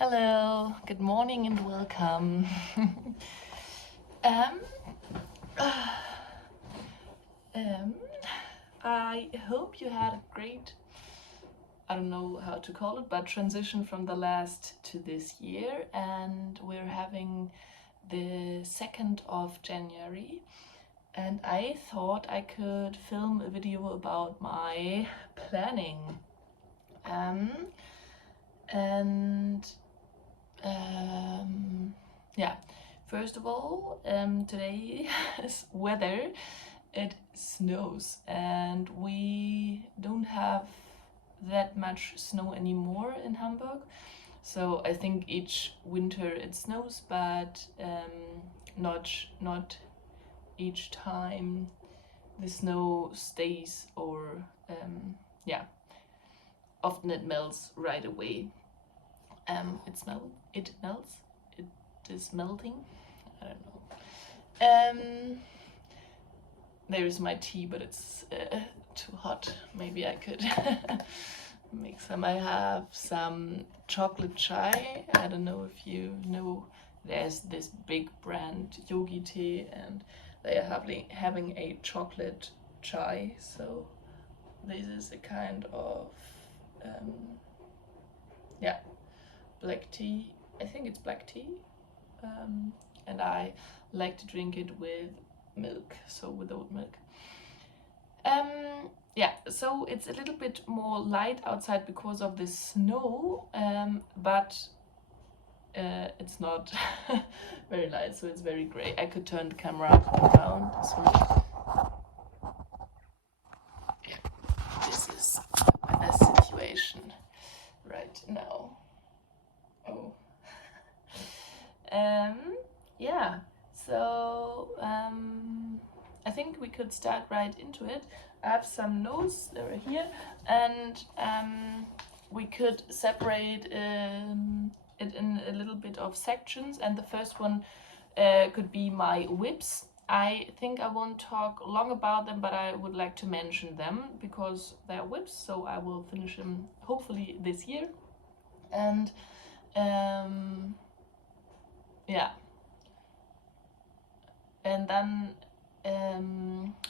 Hello, good morning and welcome. um, um, I hope you had a great, I don't know how to call it, but transition from the last to this year, and we're having the 2nd of January. And I thought I could film a video about my planning. Um, and yeah, first of all, today's weather, it snows and we don't have that much snow anymore in Hamburg. So I think each winter it snows, but not each time the snow stays, or yeah, often it melts right away. It melts. It is melting. I don't know. There is my tea, but it's too hot. Maybe I could make some. I have some chocolate chai. I don't know if you know. There's this big brand Yogi Tea, and they are having a chocolate chai. So this is a kind of yeah, black tea. I think it's black tea, and I like to drink it with milk, so with oat milk. Yeah, so it's a little bit more light outside because of the snow, but it's not very light, so it's very gray. I could turn the camera around. So yeah, this is the situation right now. Oh. Yeah, so I think we could start right into it. I have some notes that are here, and we could separate it in a little bit of sections, and the first one could be my whips. I think I won't talk long about them, but I would like to mention them because they're whips, so I will finish them hopefully this year. And yeah, and then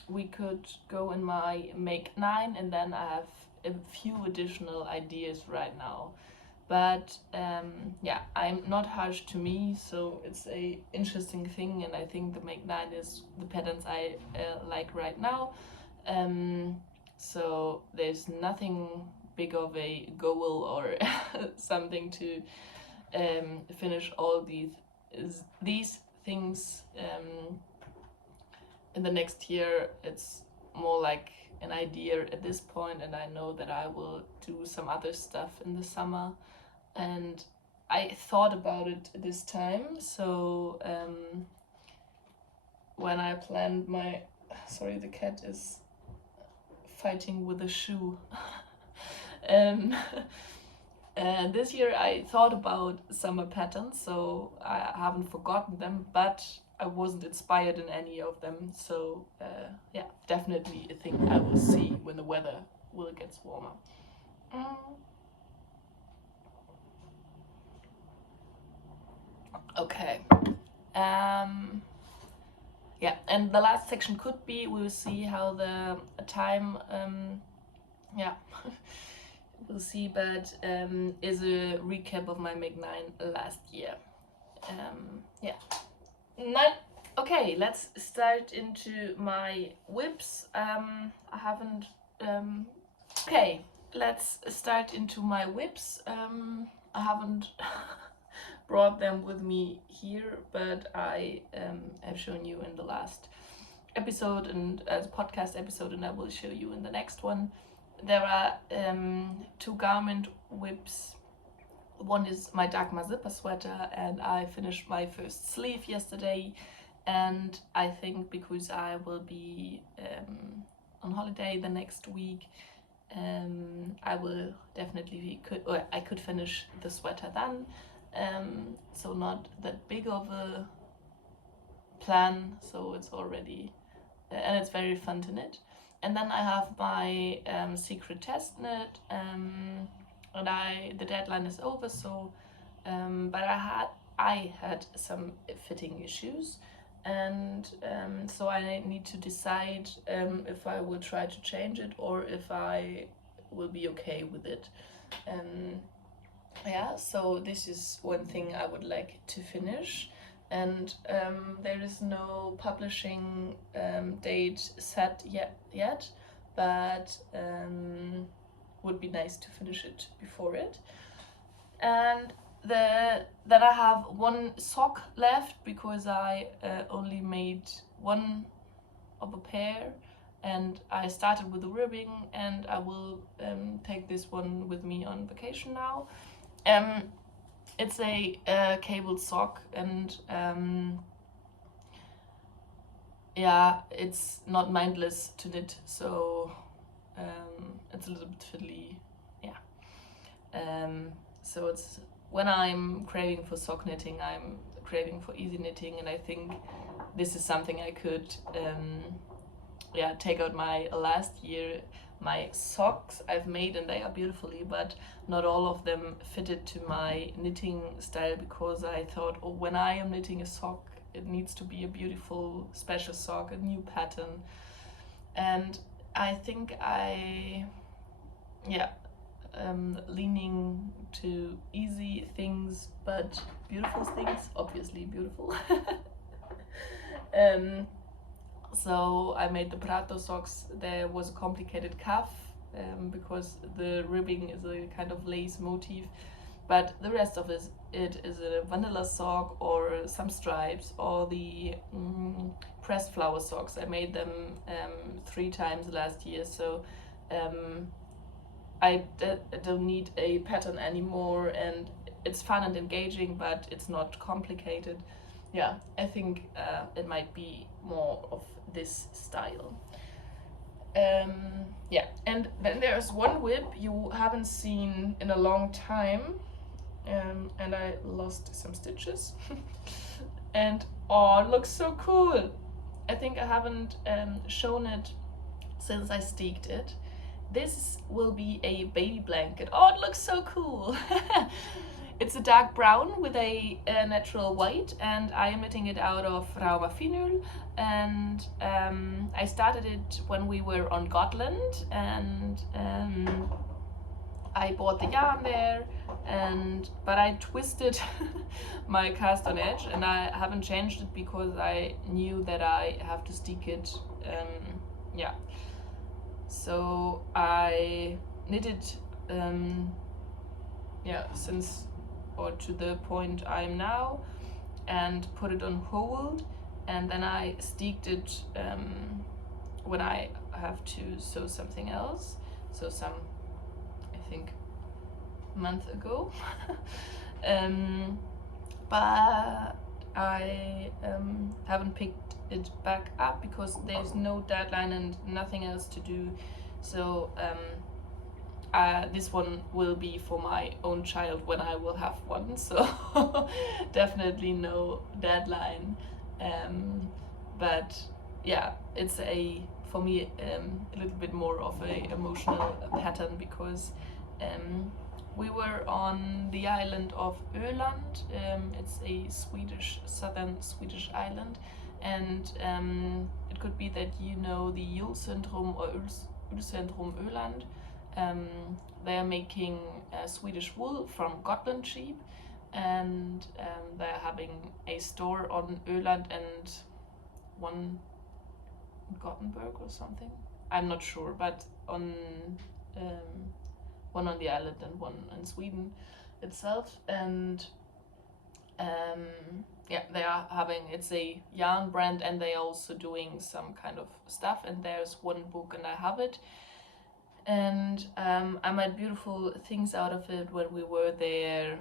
we could go in my Make 9, and then I have a few additional ideas right now. But yeah, I'm not harsh to me, so it's a interesting thing, and I think the Make 9 is the patterns I like right now. So there's nothing big of a goal or something to finish all these things in the next year. It's more like an idea at this point, and I know that I will do some other stuff in the summer, and I thought about it this time. So when I planned my, sorry, the cat is fighting with a shoe. um, And this year I thought about summer patterns, so I haven't forgotten them, but I wasn't inspired in any of them. So yeah, definitely a thing I will see when the weather will get warmer. Okay. Yeah, and the last section could be, we'll see how the time, yeah, we'll see, but is a recap of my Make 9 last year. Yeah. Okay, let's start into my whips. I haven't. Okay, let's start into my whips. I haven't brought them with me here, but I have shown you in the last episode and as a podcast episode, and I will show you in the next one. There are two garment whips. One is my Dagmar zipper sweater, and I finished my first sleeve yesterday. And I think because I will be on holiday the next week, I will definitely I could finish the sweater then. So not that big of a plan, so it's already and it's very fun to knit. And then I have my secret test knit, and the deadline is over, so but I had some fitting issues, and so I need to decide if I will try to change it or if I will be okay with it. Um, yeah, so this is one thing I would like to finish, and there is no publishing date set yet, but would be nice to finish it before it. And then I have one sock left because I only made one of a pair, and I started with the ribbing, and I will take this one with me on vacation now. It's a cabled sock, and yeah, it's not mindless to knit, so it's a little bit fiddly. Yeah. So it's when I'm craving for sock knitting, I'm craving for easy knitting, and I think this is something I could take out my last year. My socks I've made, and they are beautifully, but not all of them fitted to my knitting style, because I thought, oh, when I am knitting a sock, it needs to be a beautiful special sock, a new pattern. And I think leaning to easy things but beautiful things, obviously beautiful. So I made the Prato socks. There was a complicated cuff because the ribbing is a kind of lace motif, but the rest of it is a vanilla sock or some stripes, or the pressed flower socks. I made them 3 times last year, so I don't need a pattern anymore, and it's fun and engaging, but it's not complicated. Yeah, I think it might be more of this style. Yeah, and then there's one whip you haven't seen in a long time, and I lost some stitches. And oh, it looks so cool. I think I haven't shown it since I steeked it. This will be a baby blanket. Oh, it looks so cool. It's a dark brown with a natural white, and I am knitting it out of Rauma Finul. And I started it when we were on Gotland, and I bought the yarn there, but I twisted my cast on edge, and I haven't changed it because I knew that I have to steek it. Yeah. So I knitted since, or to the point I am now, and put it on hold, and then I steeked it when I have to sew something else. So I think month ago. But I haven't picked it back up because there's no deadline and nothing else to do. So this one will be for my own child when I will have one, so definitely no deadline. But yeah, it's for me a little bit more of a emotional pattern, because we were on the island of Öland. It's a southern Swedish island, and it could be that you know the Ullcentrum or Ullcentrum Öland. They are making Swedish wool from Gotland sheep, and they're having a store on Öland and one in Gothenburg or something. I'm not sure, but on one on the island and one in Sweden itself. And they are having, it's a yarn brand, and they are also doing some kind of stuff, and there's one book and I have it. And I made beautiful things out of it when we were there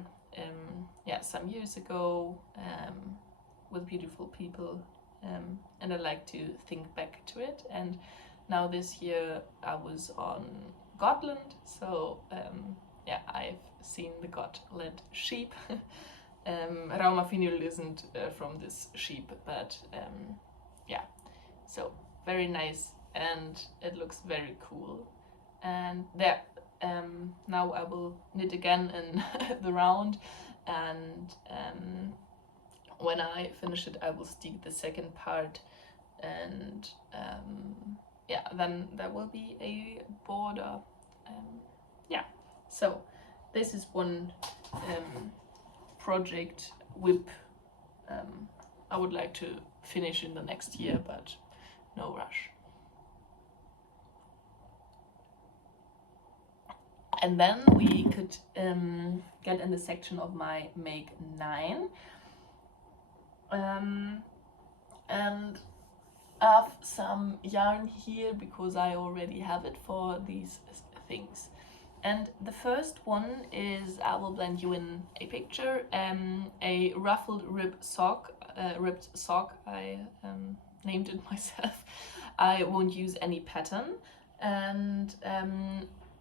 some years ago, with beautiful people, and I like to think back to it. And now this year I was on Gotland, so I've seen the Gotland sheep. Rauma Finul isn't from this sheep, but so very nice, and it looks very cool. And there, now I will knit again in the round, and when I finish it I will stick the second part, and yeah, then there will be a border. Yeah, so this is one project whip I would like to finish in the next year, but no rush. And then we could get in the section of my Make 9. And I have some yarn here because I already have it for these things. And the first one is, I will blend you in a picture, a ruffled ribbed sock. I named it myself. I won't use any pattern, and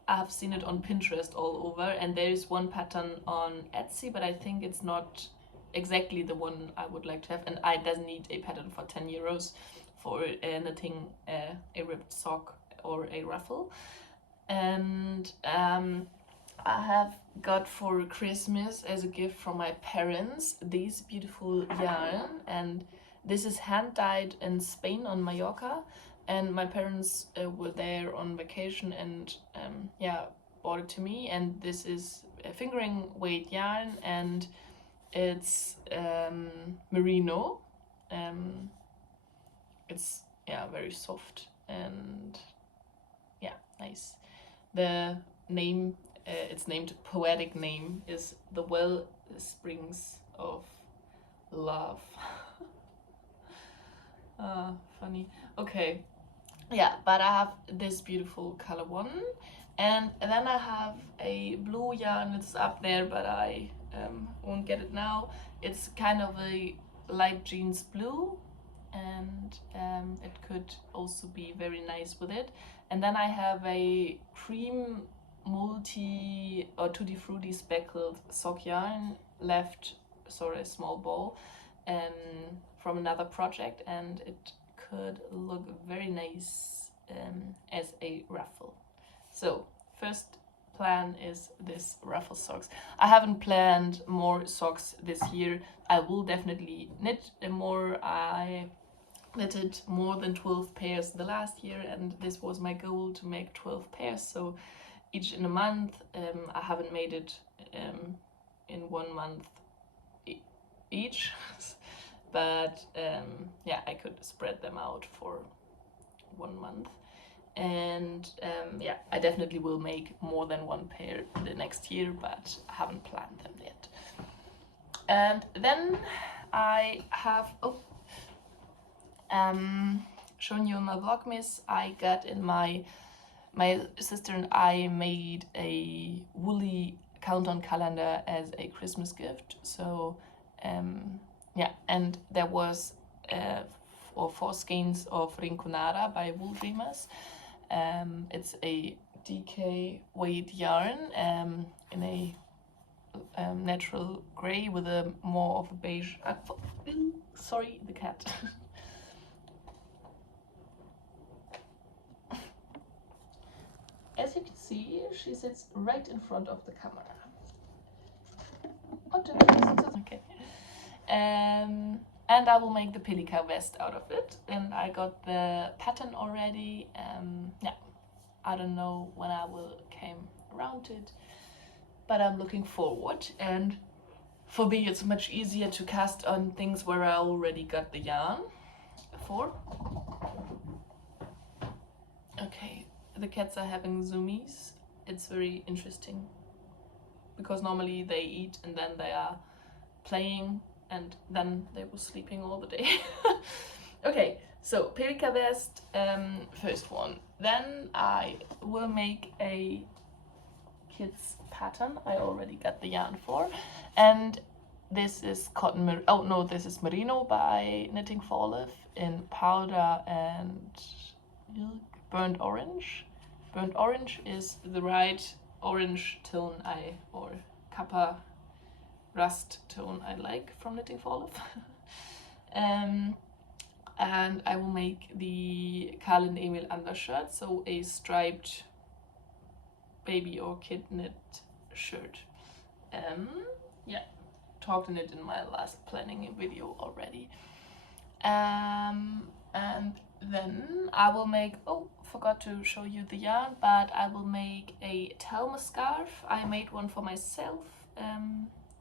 I've seen it on Pinterest all over, and there is one pattern on Etsy, but I think it's not exactly the one I would like to have, and I doesn't need a pattern for 10 euros for knitting a ribbed sock or a ruffle. And I have got for Christmas as a gift from my parents these beautiful yarn, and this is hand dyed in Spain on Mallorca, and my parents were there on vacation and yeah, bought it to me. And this is a fingering weight yarn, and it's merino. It's, yeah, very soft and yeah, nice. The name, its named poetic name is The Well Springs of Love. Funny. Okay, yeah, but I have this beautiful color one, and then I have a blue yarn. It's up there, but I won't get it now. It's kind of a light jeans blue, and it could also be very nice with it. And then I have a cream multi or tutti frutti speckled sock yarn left, sorry, a small ball from another project, and it could look very nice as a ruffle. So first plan is this ruffle socks. I haven't planned more socks this year. I will definitely knit more. I knitted more than 12 pairs the last year, and this was my goal, to make 12 pairs, so each in a month. I haven't made it in 1 month each but yeah, I could spread them out for 1 month. And yeah, I definitely will make more than 1 pair the next year, but I haven't planned them yet. And then I have shown you in my Vlogmas, I got in my sister and I made a woolly countdown calendar as a Christmas gift. So yeah, and there was 4 skeins of Rinconada by Wool Dreamers. It's a DK weight yarn in a natural grey with a more of a beige. Sorry, the cat. As you can see, she sits right in front of the camera. Okay. And I will make the Pelica vest out of it, and I got the pattern already. Yeah, I don't know when I will come around to it, but I'm looking forward. And for me, it's much easier to cast on things where I already got the yarn for. Okay, the cats are having zoomies. It's very interesting because normally they eat and then they are playing, and then they were sleeping all the day. Okay, so Pelica vest, first one. Then I will make a kids pattern. I already got the yarn for, and this is this is merino by Knitting for Olive in powder and burnt orange. Burnt orange is the right orange tone or copper rust tone I like from Knitting for Olive. And I will make the Karl and Emil undershirt, so a striped baby or kid knit shirt. Yeah, talked in it in my last planning video already. And then I will make, oh, forgot to show you the yarn, but I will make a Thelma scarf. I made one for myself,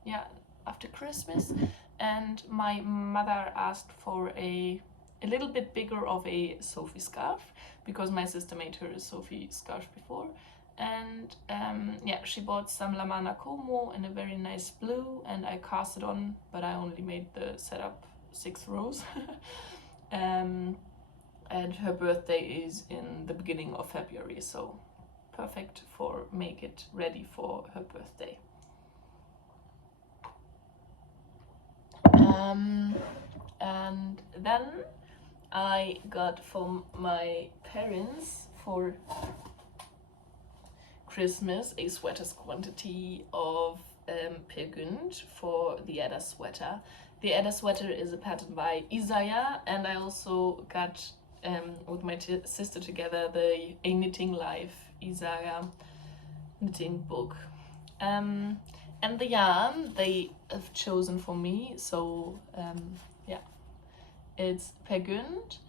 yeah, after Christmas, and my mother asked for a little bit bigger of a Sophie scarf, because my sister made her a Sophie scarf before. And yeah, she bought some Lamana Como in a very nice blue, and I cast it on, but I only made the setup 6 rows. And her birthday is in the beginning of February, so perfect for make it ready for her birthday. And then I got from my parents for Christmas a sweaters quantity of Peer Gynt for the Edda sweater. The Edda sweater is a pattern by Isaiah, and I also got with my sister together a Knitting Life Isaiah knitting book. And the yarn they have chosen for me, so yeah, it's Peer Gynt.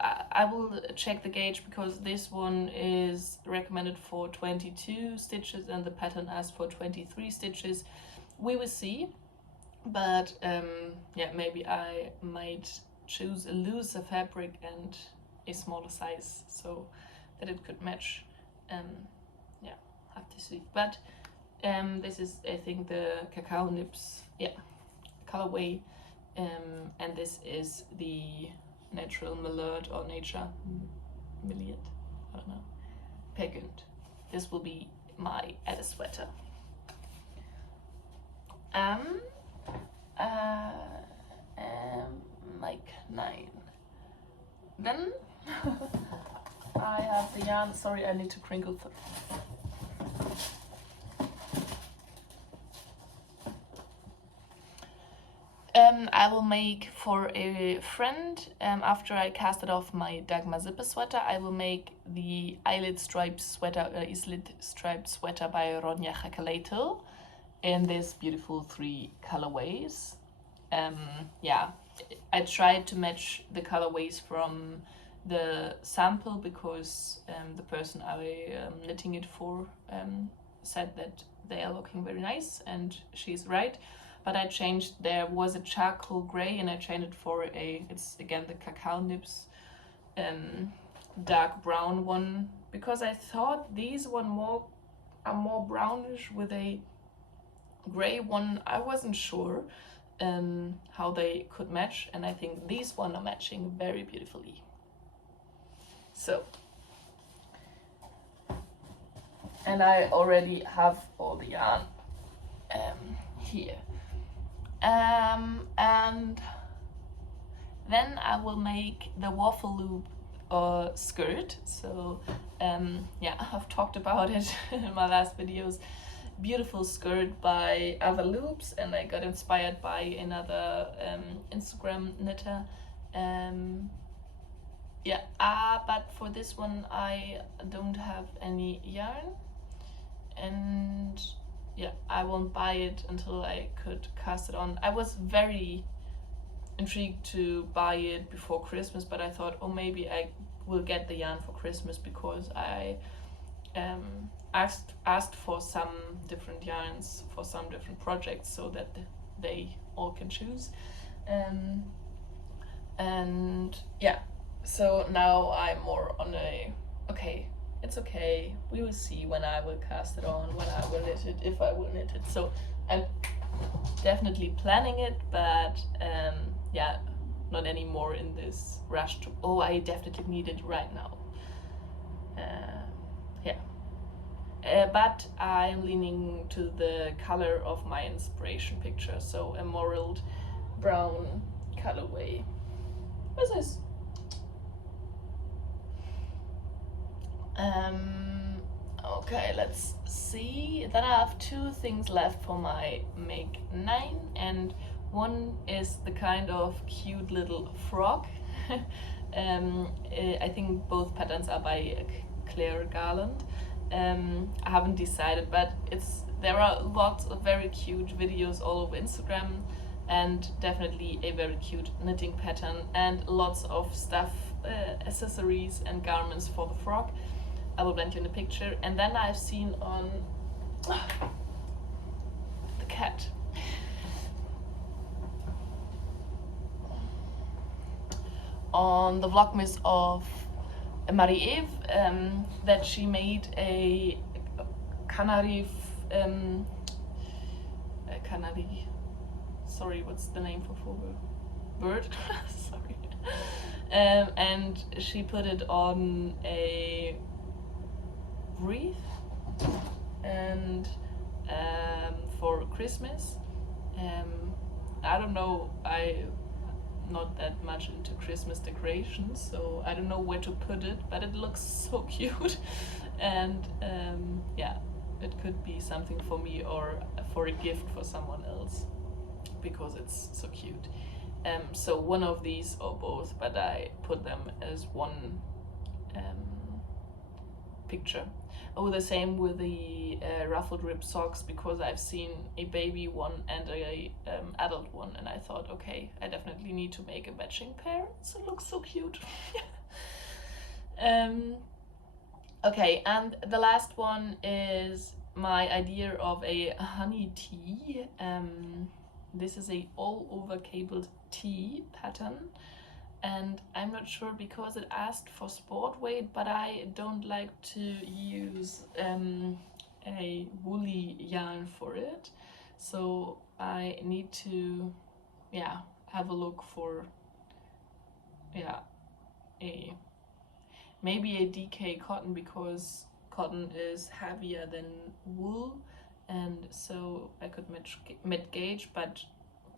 I will check the gauge, because this one is recommended for 22 stitches and the pattern asks for 23 stitches. We will see, but yeah, maybe I might choose a looser fabric and a smaller size so that it could match. Yeah, have to see. But this is, I think, the Cacao Nips, yeah, colorway, and this is the Natural Millard or Nature Milliard, I don't know, Peer Gynt. This will be my Edda sweater. Like 9. Then I have the yarn. Sorry, I need to crinkle through. I will make for a friend, after I casted off my Dagmar zipper sweater, I will make the Islet striped sweater, Islet striped sweater by Ronja Gekelatel in this beautiful 3 colorways. Yeah, I tried to match the colorways from the sample, because the person I am knitting it for said that they are looking very nice, and she's right. But I changed, there was a charcoal gray and I changed it for it's again the Cacao Nips dark brown one, because I thought these one are more brownish with a gray one. I wasn't sure how they could match, and I think these one are matching very beautifully. So, and I already have all the yarn here. And then I will make the waffle loop skirt. So yeah, I've talked about it in my last videos. Beautiful skirt by Other Loops, and I got inspired by another Instagram knitter. Yeah, but for this one I don't have any yarn, and yeah, I won't buy it until I could cast it on. I was very intrigued to buy it before Christmas, but I thought, oh, maybe I will get the yarn for Christmas, because I asked for some different yarns for some different projects, so that they all can choose. And yeah, so now I'm more on a, okay, it's okay, we will see when I will cast it on, when I will knit it, if I will knit it. So I'm definitely planning it, but yeah, not anymore in this rush to, oh, I definitely need it right now. Yeah, but I'm leaning to the color of my inspiration picture, so emerald brown colorway. What's this? Okay, let's see. Then I have 2 things left for my Make 9, and one is the kind of cute little frog. I think both patterns are by Claire Garland, I haven't decided, but there are lots of very cute videos all over Instagram, and definitely a very cute knitting pattern, and lots of stuff, accessories and garments for the frog. I will blend you in the picture. And then I've seen on the cat. On the Vlogmas of Marie-Eve, that she made a canary, sorry, what's the name for vogel? Bird? Sorry. And she put it on a wreath, and for Christmas. I don't know, I'm not that much into Christmas decorations, so I don't know where to put it, but it looks so cute. And yeah, it could be something for me or for a gift for someone else, because it's so cute. So one of these or both, but I put them as one picture. Oh, the same with the ruffled rib socks, because I've seen a baby one and a adult one, and I thought, okay, I definitely need to make a matching pair. So it looks so cute. Okay, and the last one is my idea of a honey tea. This is a all over cabled tea pattern, and I'm not sure because it asked for sport weight, but I don't like to use a woolly yarn for it, so I need to have a look for maybe a DK cotton, because cotton is heavier than wool, and so I could mid gauge, but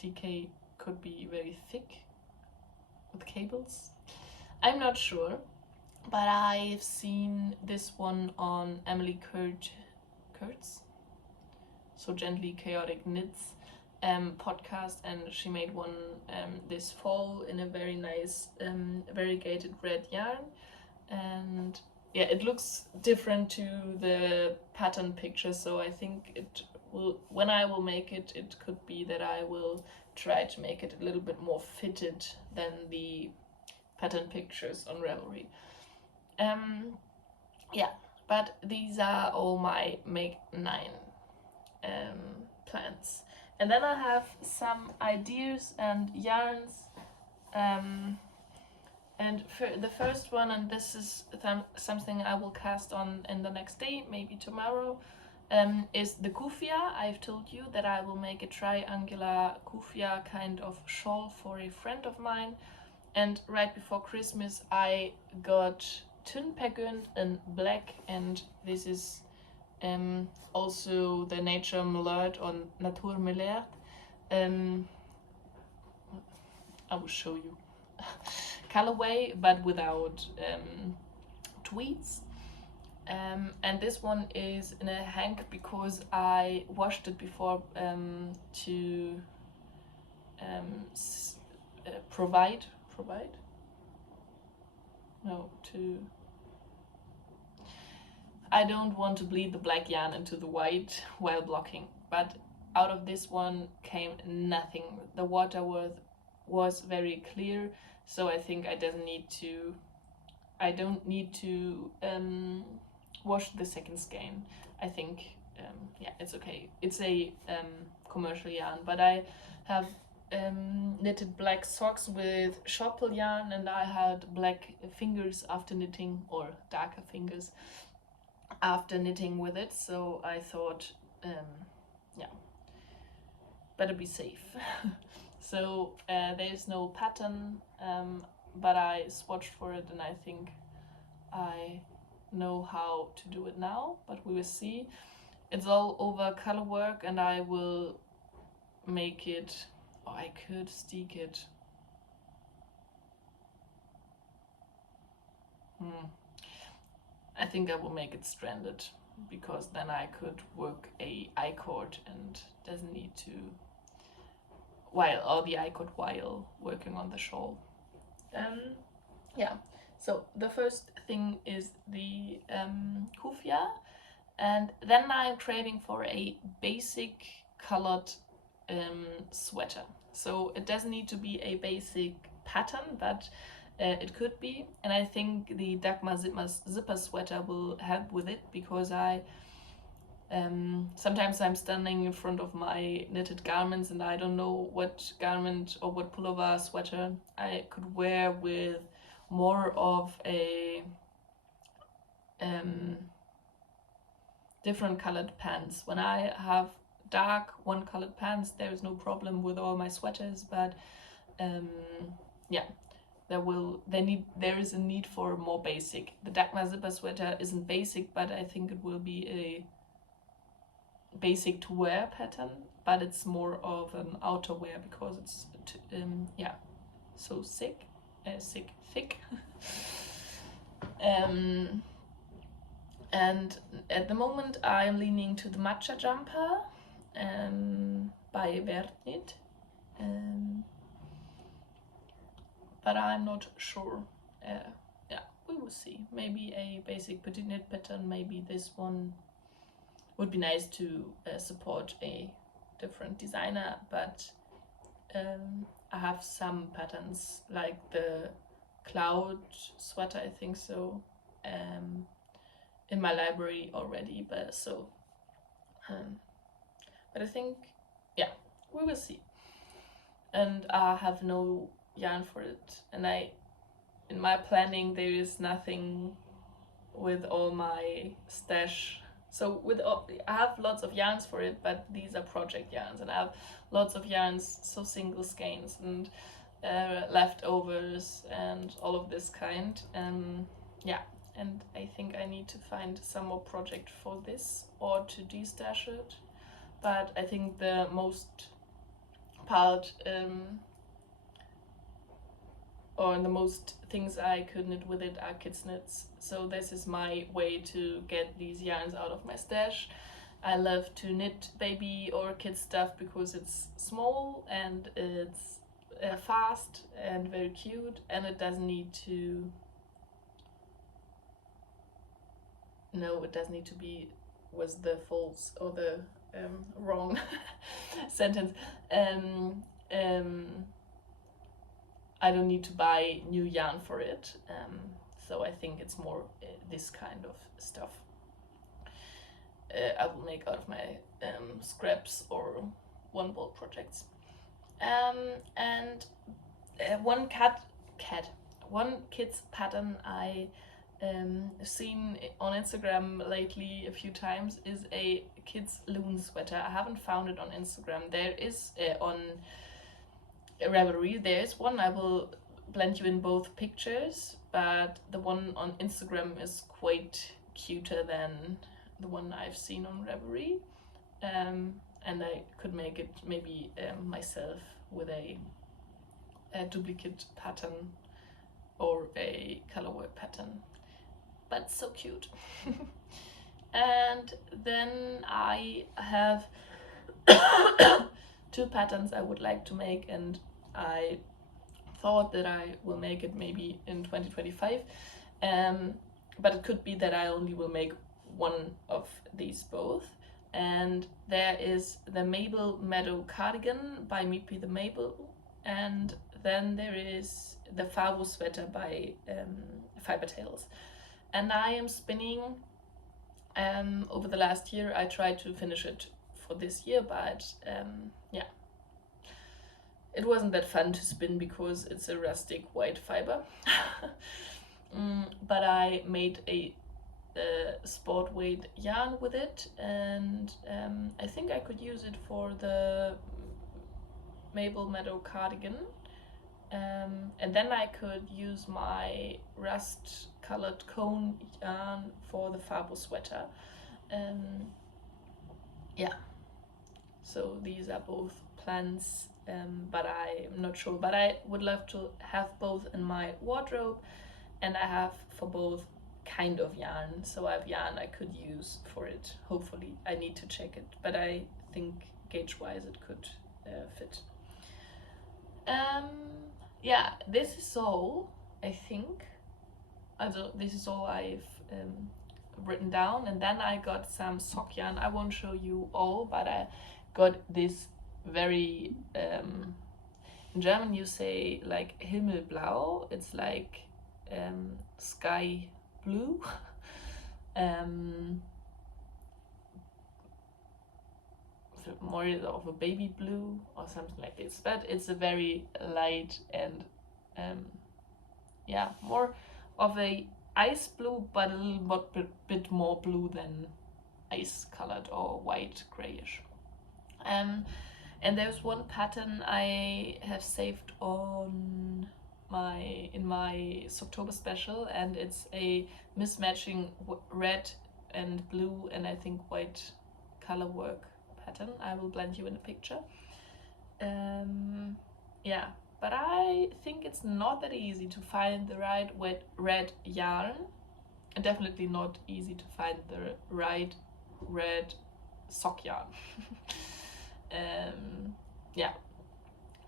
DK could be very thick with cables. I'm not sure, but I've seen this one on Emily Kurtz, so Gently Chaotic Knits podcast, and she made one this fall in a very nice variegated red yarn, and yeah, it looks different to the pattern picture, so I think it will, when I will make it, it could be that I will try to make it a little bit more fitted than the pattern pictures on Ravelry. Yeah, but these are all my Make 9 plans. And then I have some ideas and yarns. And for the first one, and this is something I will cast on in the next day, maybe tomorrow, is the kufia. I've told you that I will make a triangular kufia kind of shawl for a friend of mine. And right before Christmas, I got Tunpergund in black, and this is also the Nature Malert on Natur Malert. I will show you. Colorway, but without tweeds. And this one is in a hank because I washed it before to provide. No, to. I don't want to bleed the black yarn into the white while blocking, but out of this one came nothing. The water was very clear, so I think I don't need to wash the second skein. I think yeah, it's okay. It's a commercial yarn, but I have knitted black socks with Schoppel yarn, and I had black fingers after knitting, or darker fingers after knitting with it, so I thought yeah, better be safe. So there's no pattern, but I swatched for it, and I think I know how to do it now, but we will see. It's all over color work, and I will make it, or I could stick it. I think I will make it stranded, because then I could work a I-cord and doesn't need to the I-cord while working on the shawl. Yeah, so the first thing is the kufia, And then I'm craving for a basic colored sweater. So it doesn't need to be a basic pattern, but it could be. And I think the Dagmar zipper sweater will help with it, because sometimes I'm standing in front of my knitted garments and I don't know what garment or what pullover sweater I could wear with more of a different colored pants. When I have dark one colored pants, there is no problem with all my sweaters, but yeah, there is a need for more basic. The Dagmar zipper sweater isn't basic, but I think it will be a basic to wear pattern, but it's more of an outerwear because it's yeah, so thick. And at the moment I'm leaning to the matcha jumper by Vertnit, but I'm not sure. Yeah, we will see. Maybe a basic petit knit pattern, maybe this one. Would be nice to support a different designer, but I have some patterns like the cloud sweater, I think so, in my library already, but I think, yeah, we will see. And I have no yarn for it, and in my planning there is nothing with all my stash. So I have lots of yarns for it, but these are project yarns, and I have lots of yarns, so single skeins and leftovers and all of this kind. Yeah, and I think I need to find some more project for this or to de-stash it. But I think the most part or the most things I could knit with it are kids knits. So this is my way to get these yarns out of my stash. I love to knit baby or kid stuff because it's small and it's fast and very cute, and it doesn't need to be was the false or the wrong sentence. I don't need to buy new yarn for it, so I think it's more this kind of stuff I will make out of my scraps or one ball projects. And one kid's pattern I seen on Instagram lately a few times is a kid's loom sweater. I haven't found it on Instagram. There is on Ravelry, there is one. I will blend you in both pictures, but the one on Instagram is quite cuter than the one I've seen on Ravelry, and I could make it maybe myself with a duplicate pattern or a colorwork pattern, but so cute. And then I have two patterns I would like to make, and I thought that I will make it maybe in 2025, but it could be that I only will make one of these both. And there is the Mabel Meadow cardigan by Mipi the Mabel, and then there is the Favo sweater by Fiber Tales. And I am spinning over the last year. I tried to finish it for this year, but yeah, it wasn't that fun to spin because it's a rustic white fiber. But I made a sport weight yarn with it, and I think I could use it for the Mabel Meadow cardigan, and then I could use my rust colored cone yarn for the Fabo sweater. Yeah, so these are both plans, but I'm not sure, but I would love to have both in my wardrobe, and I have for both kind of yarn, so I have yarn I could use for it. Hopefully, I need to check it, but I think gauge wise it could fit. Yeah, this is all, I think. Also, this is all I've written down. And then I got some sock yarn. I won't show you all, but I got this very in German you say like Himmelblau. It's like sky blue. More of a baby blue or something like this, but it's a very light and yeah, more of a ice blue, but a little bit more blue than ice colored or white grayish. And there's one pattern I have saved on in my October special, and it's a mismatching red and blue and I think white color work pattern. I will blend you in the picture. Yeah, but I think it's not that easy to find the right red yarn, and definitely not easy to find the right red sock yarn. Yeah,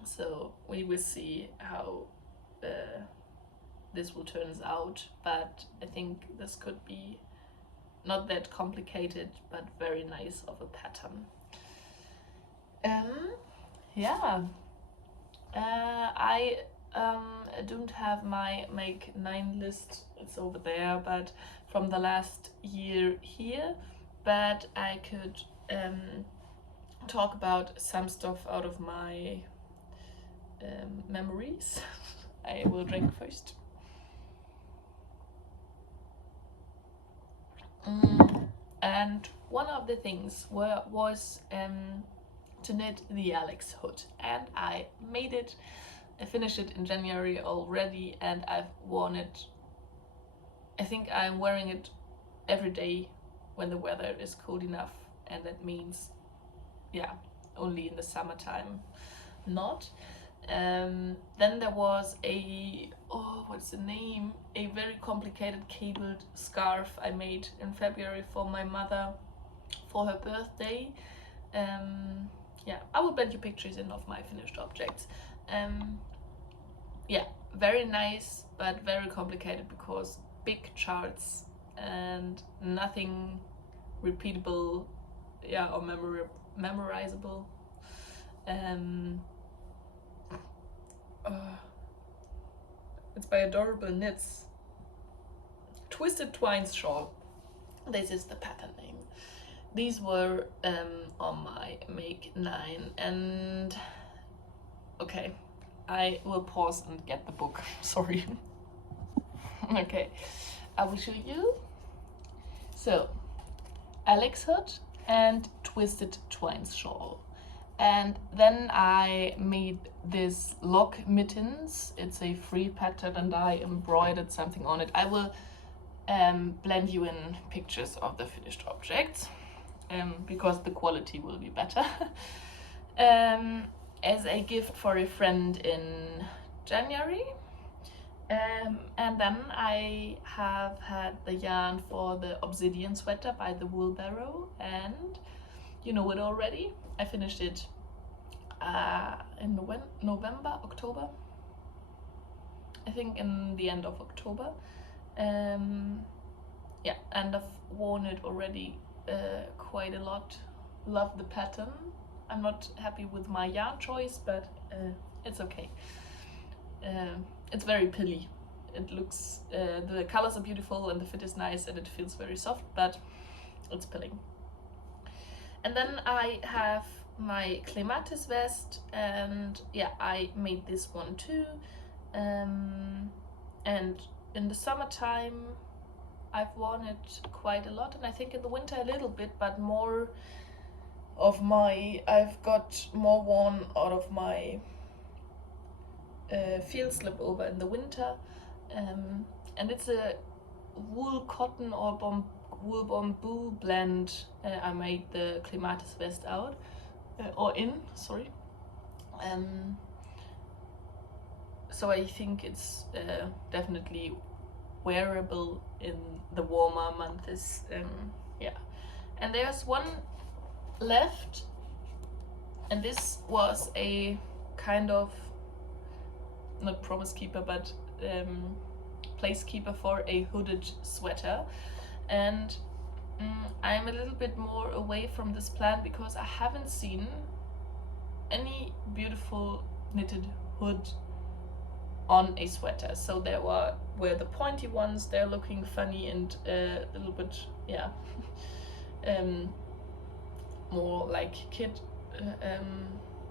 so we will see how this will turn out, but I think this could be not that complicated, but very nice of a pattern. Yeah, I don't have my Make 9 list, it's over there, but from the last year here, but I could talk about some stuff out of my memories. I will drink first. And one of the things was to knit the Alex hood, and I made it. I finished it in January already, and I've worn it. I think I'm wearing it every day when the weather is cold enough, and that means, yeah, only in the summertime not. Then there was what's the name? A very complicated cabled scarf I made in February for my mother for her birthday. Yeah, I will blend you pictures in of my finished objects. Yeah, very nice, but very complicated because big charts and nothing repeatable, yeah, or memorizable. It's by Adorable Knits. Twisted Twines Shawl. This is the pattern name. These were on my Make 9, and okay, I will pause and get the book. Sorry. Okay, I will show you. So, Alex hood and Twisted Twines Shawl. And then I made this lock mittens. It's a free pattern and I embroidered something on it. I will blend you in pictures of the finished objects because the quality will be better. As a gift for a friend in January. And then I have had the yarn for the Obsidian sweater by the Woolbarrow, and you know it already. I finished it in November, October. I think in the end of October. Yeah, and I've worn it already quite a lot. Love the pattern. I'm not happy with my yarn choice, but it's okay. It's very pilly. It looks, the colors are beautiful and the fit is nice and it feels very soft, but it's pilling. And then I have my clematis vest, and yeah, I made this one too. And in the summertime I've worn it quite a lot, and I think in the winter a little bit, but more of I've got more worn out of my field slip over in the winter. And it's a wool cotton or wool bamboo blend. I made the clematis vest out sorry. So I think it's definitely wearable in the warmer months. Yeah, and there's one left, and this was a kind of not promise keeper, but place keeper for a hooded sweater. And I'm a little bit more away from this plan because I haven't seen any beautiful knitted hood on a sweater. So there were the pointy ones, they're looking funny and a little bit, yeah, more like kid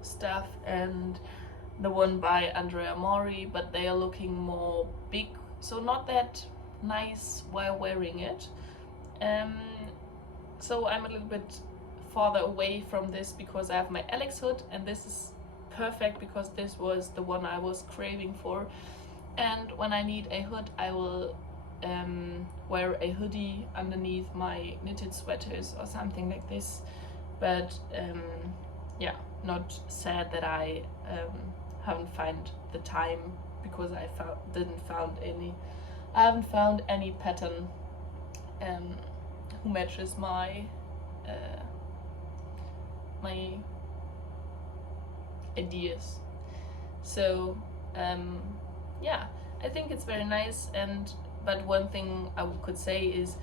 stuff, and the one by Andrea Mori, but they are looking more big, so not that nice while wearing it. So I'm a little bit farther away from this because I have my Alex hood, and this is perfect because this was the one I was craving for. And when I need a hood, I will wear a hoodie underneath my knitted sweaters or something like this. But yeah, not sad that I haven't found the time, because I haven't found any pattern who matches my my ideas. So yeah, I think it's very nice. But one thing I could say is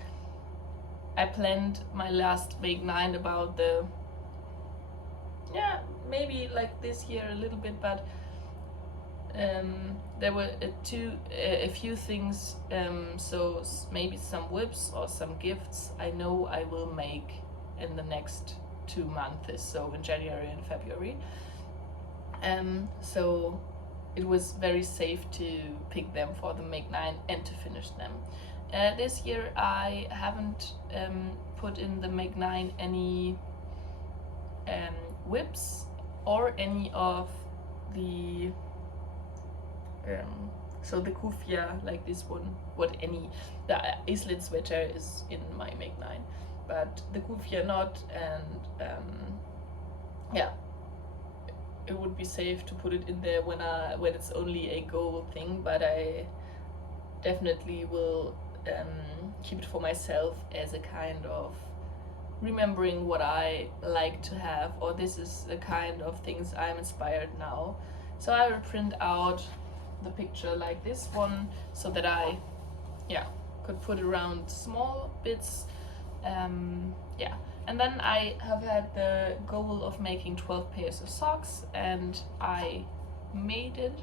I planned my last Make 9 about the, yeah, maybe like this year a little bit, but there were a few things, so maybe some whips or some gifts I know I will make in the next 2 months, so in January and February. So it was very safe to pick them for the Make 9 and to finish them. This year I haven't put in the Make 9 any whips or any of the so the kufia, like this one, the islet sweater is in my Make 9, but the kufia not, and yeah, it would be safe to put it in there when it's only a goal thing, but I definitely will keep it for myself as a kind of remembering what I like to have, or this is the kind of things I'm inspired now. So I will print out the picture like this one, so that I could put around small bits. Yeah, and then I have had the goal of making 12 pairs of socks, and I made it.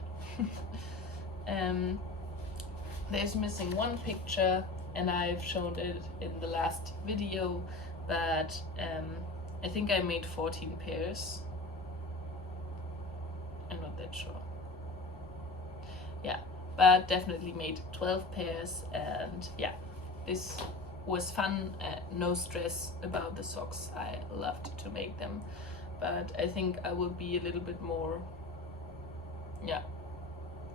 There's missing one picture, and I've shown it in the last video, but I think I made 14 pairs. I'm not that sure. Yeah, but definitely made 12 pairs, and yeah, this was fun. No stress about the socks. I loved to make them, but I think I will be a little bit more, yeah,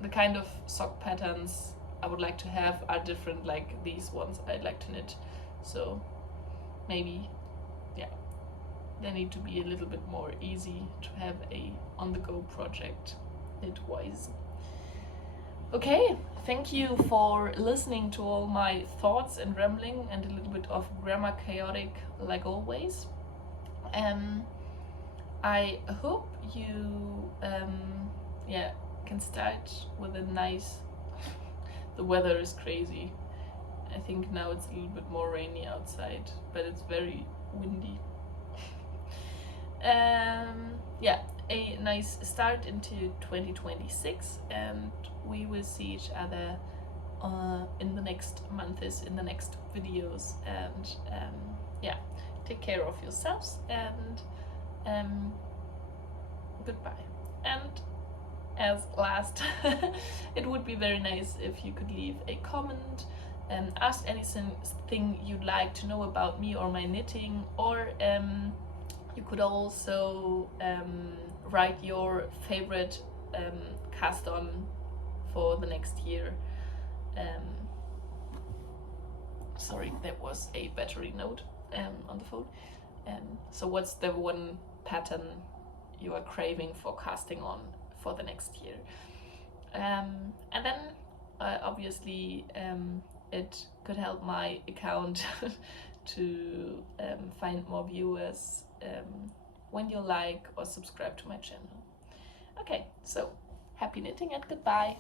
the kind of sock patterns I would like to have are different, like these ones I like to knit. So maybe, yeah, they need to be a little bit more easy to have a on-the-go project knit-wise. Okay, thank you for listening to all my thoughts and rambling and a little bit of grammar chaotic like always. I hope you can start with a nice the weather is crazy. I think now it's a little bit more rainy outside, but it's very windy. Yeah, a nice start into 2026, and we will see each other in the next months, in the next videos, and yeah, take care of yourselves, and goodbye. And as last, it would be very nice if you could leave a comment and ask anything you'd like to know about me or my knitting, or you could also write your favorite cast on for the next year. Sorry, that was a battery note on the phone. So what's the one pattern you are craving for casting on for the next year? And then obviously it could help my account to find more viewers when you like or subscribe to my channel. Okay, so happy knitting and goodbye.